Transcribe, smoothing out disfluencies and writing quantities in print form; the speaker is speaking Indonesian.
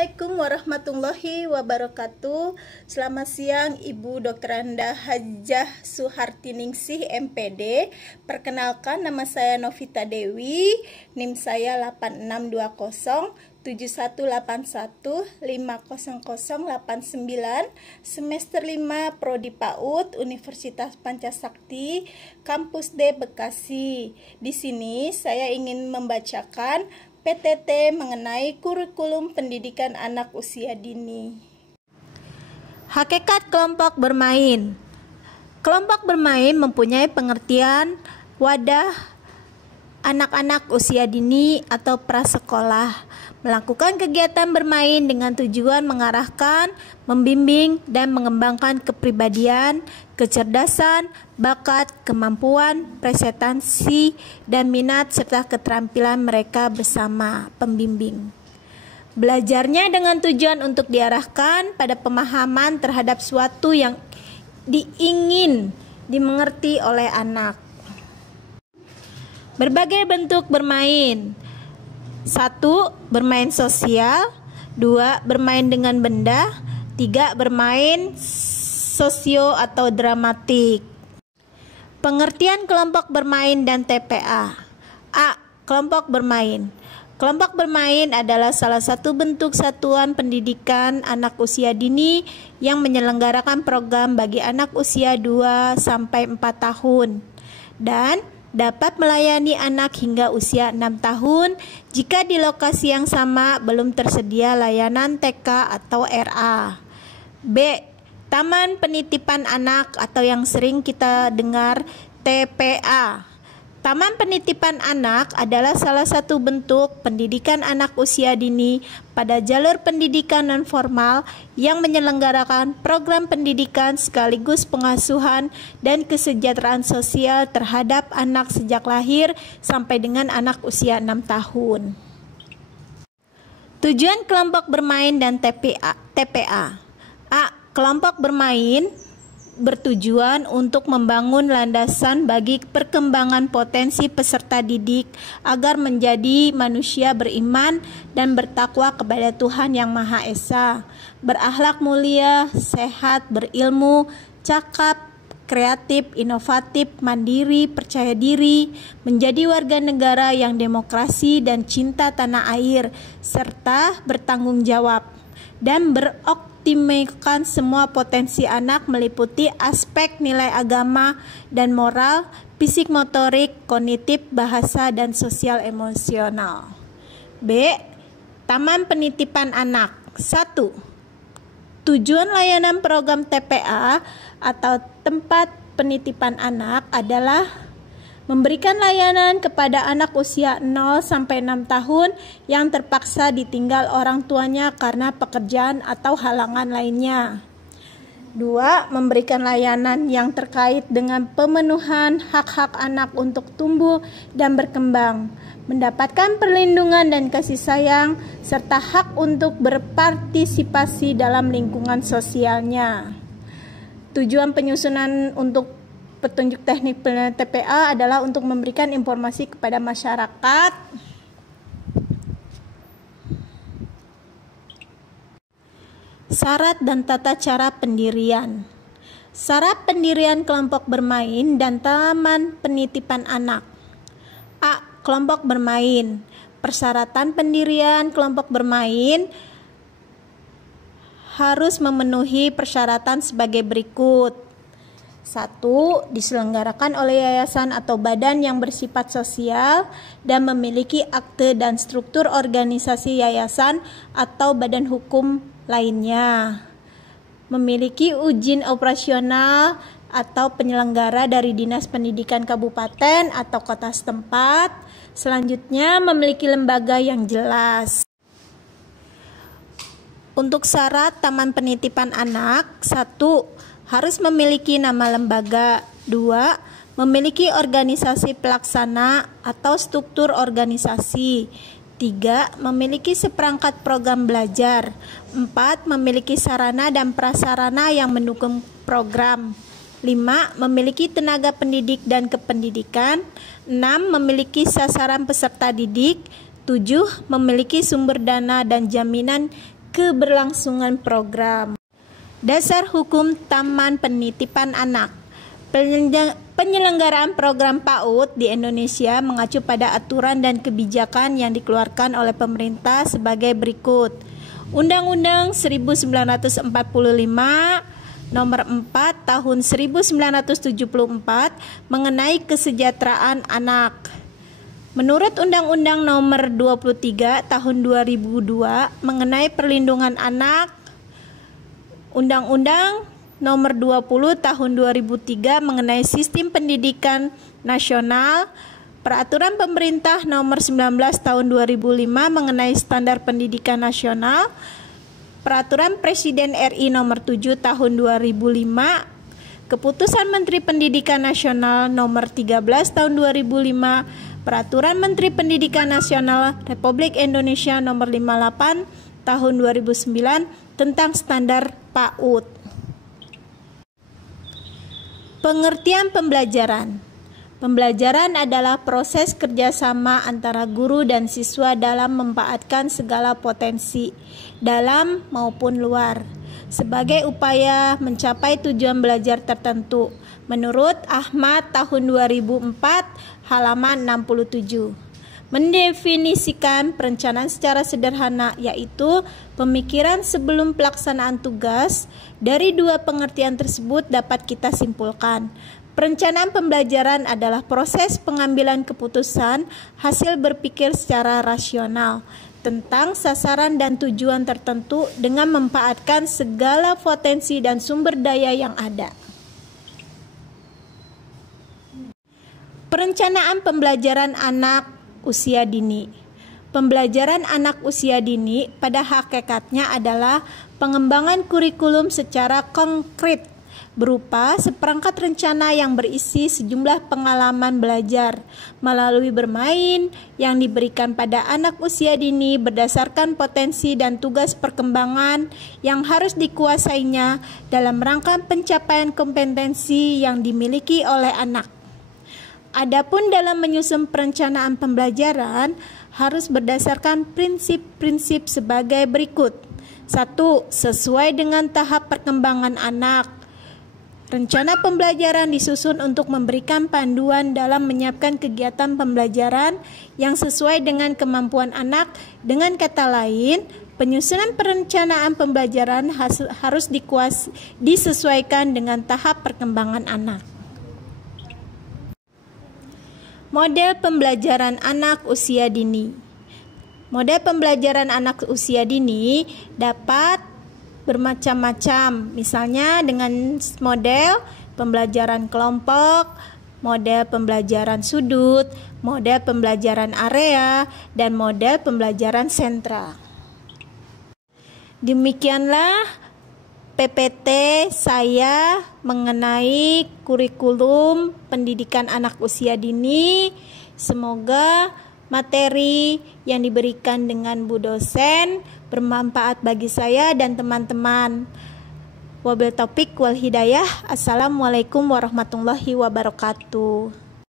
Assalamualaikum warahmatullahi wabarakatuh. Selamat siang Ibu Dr. Anda Hajah Suhartiningsih MPD. Perkenalkan, nama saya Novita Dewi. NIM saya 8620 7181 50089, semester 5 Prodi PAUD, Universitas Pancasakti, Kampus D Bekasi. Di sini saya ingin membacakan PTT mengenai kurikulum pendidikan anak usia dini. Hakikat kelompok bermain. Kelompok bermain mempunyai pengertian wadah anak-anak usia dini atau prasekolah, melakukan kegiatan bermain dengan tujuan mengarahkan, membimbing, dan mengembangkan kepribadian, kecerdasan, bakat, kemampuan, prestasi, dan minat serta keterampilan mereka bersama pembimbing. Belajarnya dengan tujuan untuk diarahkan pada pemahaman terhadap suatu yang diingin dimengerti oleh anak. Berbagai bentuk bermain. 1. Bermain sosial. 2. Bermain dengan benda. 3. Bermain sosio atau dramatik. Pengertian kelompok bermain dan TPA. A. Kelompok bermain. Kelompok bermain adalah salah satu bentuk satuan pendidikan anak usia dini yang menyelenggarakan program bagi anak usia 2-4 tahun dan dapat melayani anak hingga usia 6 tahun jika di lokasi yang sama belum tersedia layanan TK atau RA. B. Taman penitipan anak atau yang sering kita dengar TPA. Taman penitipan anak adalah salah satu bentuk pendidikan anak usia dini pada jalur pendidikan non-formal yang menyelenggarakan program pendidikan sekaligus pengasuhan dan kesejahteraan sosial terhadap anak sejak lahir sampai dengan anak usia 6 tahun. Tujuan kelompok bermain dan TPA. A. Kelompok bermain bertujuan untuk membangun landasan bagi perkembangan potensi peserta didik agar menjadi manusia beriman dan bertakwa kepada Tuhan Yang Maha Esa, berakhlak mulia, sehat, berilmu, cakap, kreatif, inovatif, mandiri, percaya diri, menjadi warga negara yang demokrasi dan cinta tanah air, serta bertanggung jawab dan optimiskan semua potensi anak meliputi aspek nilai agama dan moral, fisik motorik, kognitif, bahasa, dan sosial emosional. B. Taman penitipan anak. 1. Tujuan layanan program TPA atau tempat penitipan anak adalah memberikan layanan kepada anak usia 0-6 tahun yang terpaksa ditinggal orang tuanya karena pekerjaan atau halangan lainnya. 2. Memberikan layanan yang terkait dengan pemenuhan hak-hak anak untuk tumbuh dan berkembang, mendapatkan perlindungan dan kasih sayang, serta hak untuk berpartisipasi dalam lingkungan sosialnya. Tujuan penyusunan untuk petunjuk teknik penilaian TPA adalah untuk memberikan informasi kepada masyarakat syarat dan tata cara pendirian. Syarat pendirian kelompok bermain dan taman penitipan anak. A. Kelompok bermain. Persyaratan pendirian kelompok bermain harus memenuhi persyaratan sebagai berikut. 1. Diselenggarakan oleh yayasan atau badan yang bersifat sosial dan memiliki akte dan struktur organisasi yayasan atau badan hukum lainnya. Memiliki izin operasional atau penyelenggara dari Dinas Pendidikan Kabupaten atau kota setempat. Selanjutnya, memiliki lembaga yang jelas. Untuk syarat taman penitipan anak, 1. Harus memiliki nama lembaga. 2. Memiliki organisasi pelaksana atau struktur organisasi. 3. Memiliki seperangkat program belajar. 4. Memiliki sarana dan prasarana yang mendukung program. 5. Memiliki tenaga pendidik dan kependidikan. 6. Memiliki sasaran peserta didik. 7. Memiliki sumber dana dan jaminan keberlangsungan program. Dasar hukum Taman Penitipan Anak. Penyelenggaraan program PAUD di Indonesia mengacu pada aturan dan kebijakan yang dikeluarkan oleh pemerintah sebagai berikut. Undang-Undang 1945 Nomor 4 Tahun 1974 mengenai kesejahteraan anak. Menurut Undang-Undang Nomor 23 Tahun 2002 mengenai perlindungan anak, Undang-Undang Nomor 20 Tahun 2003 mengenai Sistem Pendidikan Nasional, Peraturan Pemerintah Nomor 19 Tahun 2005 mengenai Standar Pendidikan Nasional, Peraturan Presiden RI Nomor 7 Tahun 2005, Keputusan Menteri Pendidikan Nasional Nomor 13 Tahun 2005, Peraturan Menteri Pendidikan Nasional Republik Indonesia Nomor 58 Tahun 2009 tentang standar PAUD. Pengertian pembelajaran. Pembelajaran adalah proses kerjasama antara guru dan siswa dalam memanfaatkan segala potensi, dalam maupun luar, sebagai upaya mencapai tujuan belajar tertentu. Menurut Ahmad tahun 2004, halaman 67. Mendefinisikan perencanaan secara sederhana, yaitu pemikiran sebelum pelaksanaan tugas. Dari dua pengertian tersebut dapat kita simpulkan, perencanaan pembelajaran adalah proses pengambilan keputusan hasil berpikir secara rasional tentang sasaran dan tujuan tertentu dengan memanfaatkan segala potensi dan sumber daya yang ada. Perencanaan pembelajaran anak usia dini. Pembelajaran anak usia dini pada hakikatnya adalah pengembangan kurikulum secara konkret berupa seperangkat rencana yang berisi sejumlah pengalaman belajar melalui bermain yang diberikan pada anak usia dini berdasarkan potensi dan tugas perkembangan yang harus dikuasainya dalam rangka pencapaian kompetensi yang dimiliki oleh anak. Adapun dalam menyusun perencanaan pembelajaran harus berdasarkan prinsip-prinsip sebagai berikut. 1. Sesuai dengan tahap perkembangan anak. Rencana pembelajaran disusun untuk memberikan panduan dalam menyiapkan kegiatan pembelajaran yang sesuai dengan kemampuan anak. Dengan kata lain, penyusunan perencanaan pembelajaran harus disesuaikan dengan tahap perkembangan anak. Model pembelajaran anak usia dini. Model pembelajaran anak usia dini dapat bermacam-macam, misalnya dengan model pembelajaran kelompok, model pembelajaran sudut, model pembelajaran area, dan model pembelajaran sentra. Demikianlah PPT saya mengenai kurikulum pendidikan anak usia dini. Semoga materi yang diberikan dengan Bu dosen bermanfaat bagi saya dan teman-teman. Wabil taufik wal hidayah. Assalamualaikum warahmatullahi wabarakatuh.